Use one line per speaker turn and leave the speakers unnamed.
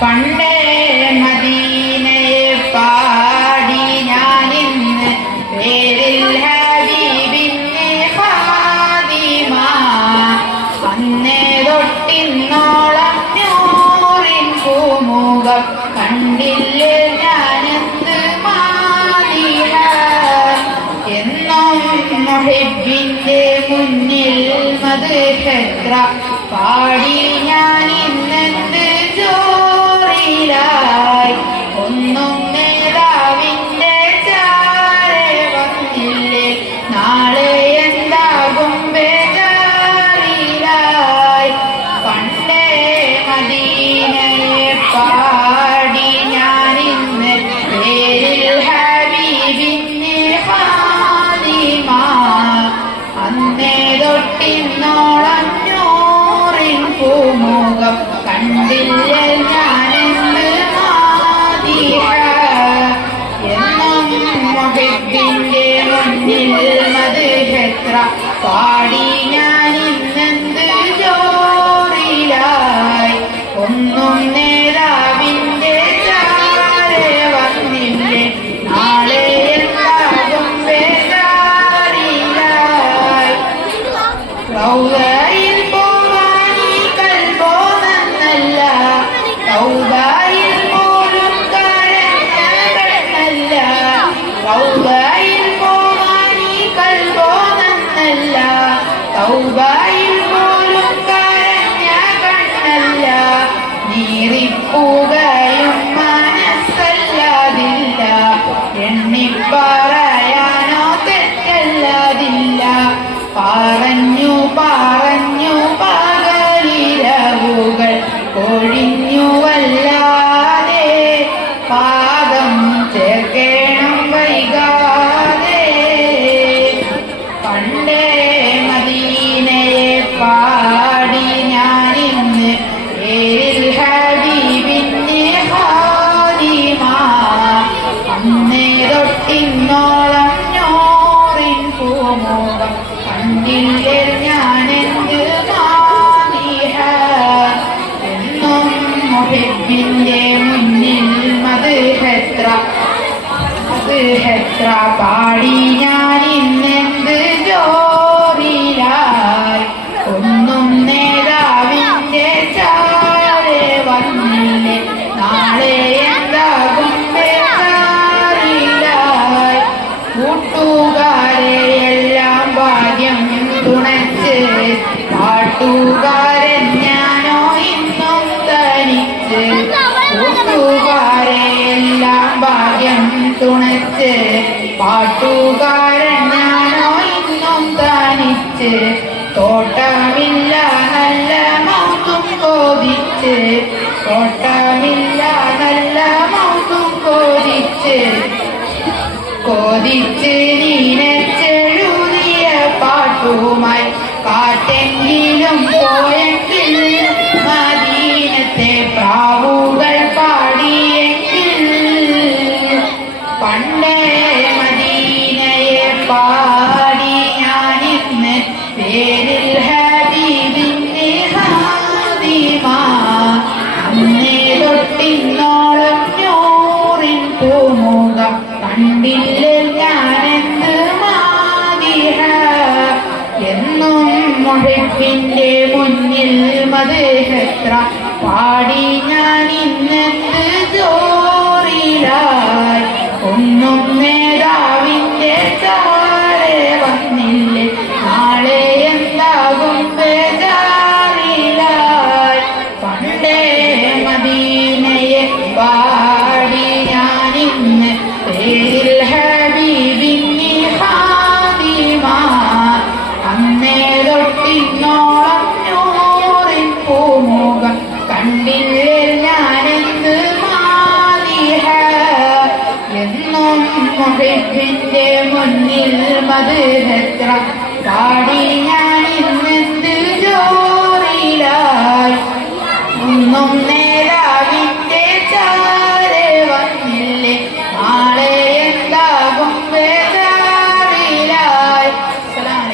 പണ്ടേ മദീനയെ പാടി ഞാനിന്ന് പേരിൽ ഹബീബിന്റെ ഫാദിമ അന്നേ തൊട്ടിന്നോളം നൂറിൻ പൂമുഖം കണ്ടില്ലേ ഞാനെന്ത് മാറിയ എന്നും മൊഹിബിന്റെ മുന്നിൽ മധുഹത്ര പാടി ഞാൻ പോലും കരഞ്ഞ കണ്ണല്ല നീറിപ്പുകയും മധുഹത്ര പാടി ഞാൻ ഇന്നെന്ത് ജോലിയായി? ഒന്നും നേതാവിന്റെ ചാരെ വന്നില്ലേ? നാളെ എന്താകും ബേജാറിലായി കൂട്ടുകാരെ എല്ലാം ഭാഗ്യം തുണച്ച് പാട്ടുകാരൻ ഞാനോ ഇന്നും തനിച്ച്. എല്ലാം ഭാഗ്യം തുണച്ച് പാട്ടുകാരൻ ഞാനോ തനിച്ച്? തോട്ടമില്ല നല്ല മൗതും കോതിച്ച് തോട്ടമില്ല നല്ല മൗതും കോതിച്ച് കോതിച്ച് നീനച്ചെഴുതിയ മുന്നിൽ മതേഹത്ര പാടി ഞാൻ ഇന്നെന്ത് ജോറിലായി നിന്റെ മുന്നിൽ മധുരത്ര പാടി ഞാൻ